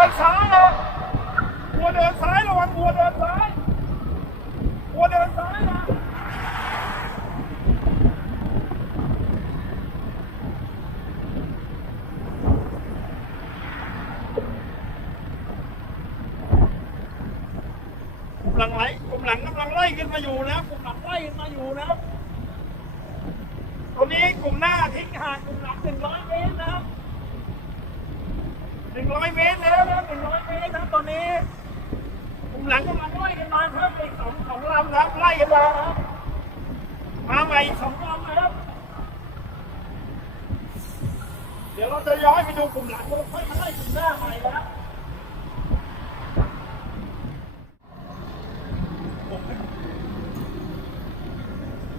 ดินซ้ายนะวัวเดินซ้ายระวังวัวเดินซ้ายวัวเดินซ้ายนะกำลังไล่กำลังกำลังไล่ขึ้นมาอยู่นะกำลังไล่ขึ้นมาอยู่นะตอนนี้กลุ่มหน้าทิ้งห่างกลุ่มหลังหนึ่งร้อยเมตรนะครับ หนึ่งร้อยเมตรแล้วนะหนึ่งร้อยเมตรนะตอนนี้กลุ่มหลังกำลังไล่กันมาครับอีกสองสองลำครับไล่กันมาครับมาใหม่อีกสองลำนะครับ เดี๋ยวเราจะย้อยไปดูกลุ่มหลังแล้วค่อยมาไล่กลุ่มหน้าใหม่นะครับ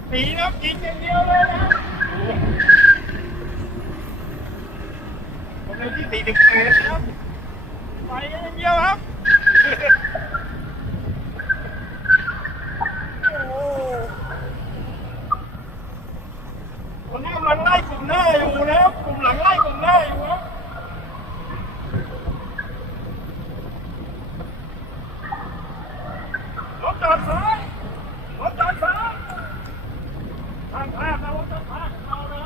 หนีนะครับยิงอย่างเดียวเลยนะผม เป็นที่สี่ถึงแปดครับไปอย่างเดียวครับ โอ้โหตอนนี้กำลังไล่กลุ่มหน้าอยู่นะครับกลุ่มหลังไล่กลุ่มหน้าอยู่ครับรถจอดซ้ายรถจอดซ้ายทางภาพนะว่าจองเรานะ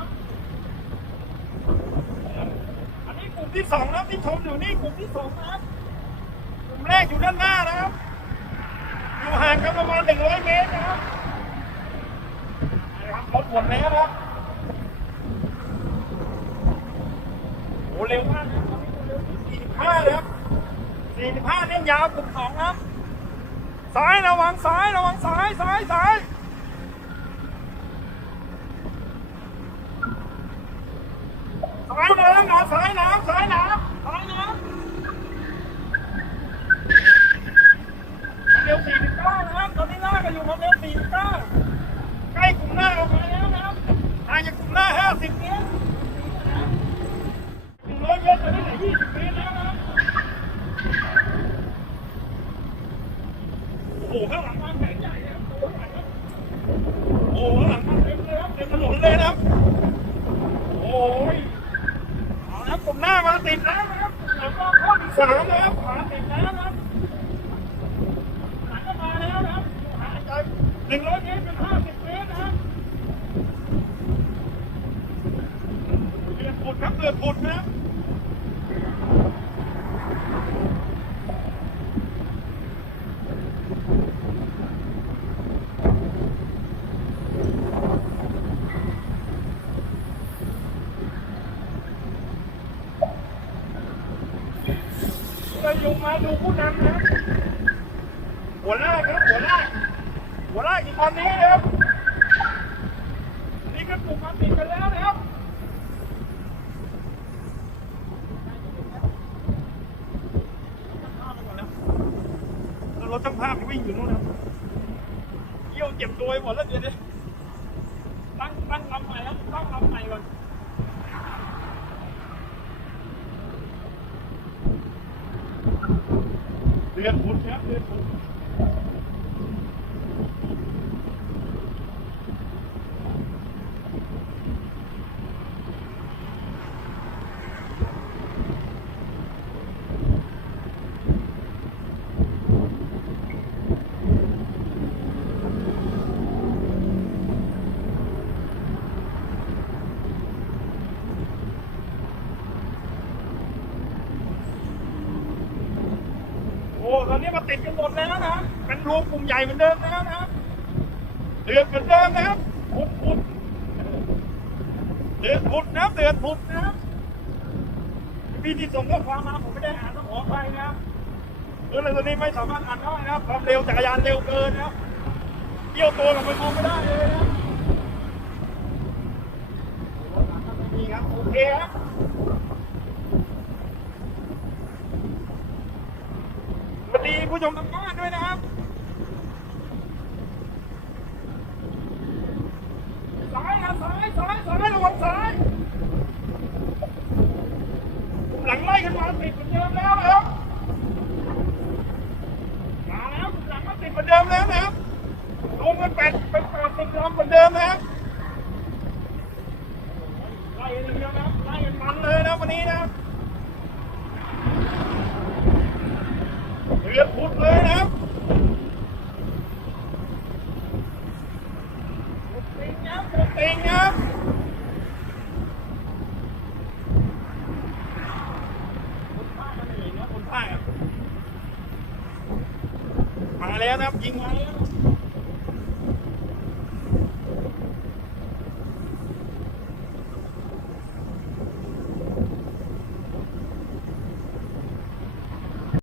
ครับอันนี้กลุ่ม ที่สองนะครับที่ชมอยู่นี่กลุ่มที่สองนะครับกลุ่มแรกอยู่ด้านหน้านะครับ อยู่ห่างกันประมาณหนึ่งร้อยเมตรนะครับนะครับรถหมดแล้วนะครับโอ้เร็วมากนะครับสี่สิบห้านะครับสี่สิบห้าเน้นยาวกลุ่มสองนะครับซ้ายระวังซ้ายระวังซ้ายซ้ายซ้ายสายน้ำนะสายน้ายน้ำสายน้ำเร็วสี่สิบเก้านะครับตอนนี้ล่า กันอยู่ความเร็วสี่ก้าใกล้กลุ่มหน้าออกมาแล้วนะครับห่างจากกลุ่มหน้าห้าสิบเมตรหนึ่งร้อยเมตรตอนนี้เหลือยี่สิบเมตรแล้วนะครับโอ้โหข้างหลังบ้านแผงใหญ่นะครับโอ้โหข้างหลังบ้านเต็มเลยครับเต็มถนนเลยนะครับโอ้ยเอาละกลุ่มหน้ามาติดแล้วนะครับแล้วก็ข้อที่สามนะครับขาติดแล้วนะครับหลังก็มาแล้วนะครับห่างจาก หนึ่งร้อยเมตรเป็นห้าสิบเมตรนะครับเดือดผุดครับเดือดผุดนะครับเราอยู่มาดูผู้นำนะหัวหน้าครับหัวหน้า หัวหน้าอีกคนนี้นะครับ นี่ก็กลุ่มาติดกันแล้วนะครับรถช่างภาพวิ่งอยู่นู่นนะเยี่ยวเจ็บตัวไปหมดแล้วเดี๋ยวนี้ตั้งตั้งลำใหม่แล้วตั้งลำใหม่ก่อนเดือนพุธครับเดือนพุธ ตอนนี้มาติดกันหมดแล้วนะเป็นรวมกลุ่มใหญ่เหมือนเดิมแล้วนะเดือนเหมือนเดิมนะครับพุดพุดเดือนพุดนะเดือนพุดนะครับพี่ที่ส่งข้อความมาผมไม่ได้อ่านต้องขออภัยนะครับเรื่องตอนนี้ไม่สามารถอ่านได้นะครับความเร็วจักรยานเร็วเกินนะครับเที่ยวตัวกับมันมองไม่ได้เลยนะโอเคครับ สวัส ดีผู้ชมทางบ้านด้วยนะครับซ้ายนะซ้ายซ้ายซ้ายระวังซ้ายกลุ่มหลังไล่กันมาติดเหมือนเดิมแล้วนะครับ มาแล้วกลุ่มหลังมาติดเหมือนเดิมแล้วนะครับรวมกันแปดเป็นแปดสิบลำเหมือนเดิมนะครับไล่กันอย่างเดียวนะครับไล่กันมันเลยนะวันนี้นะครับ ดือดพุดเลยนะครับพุดติงครับพุดติงครับคุณป้ามันเองนะคุณป้าครับมาแล้วนะครับยิงมาแล้ว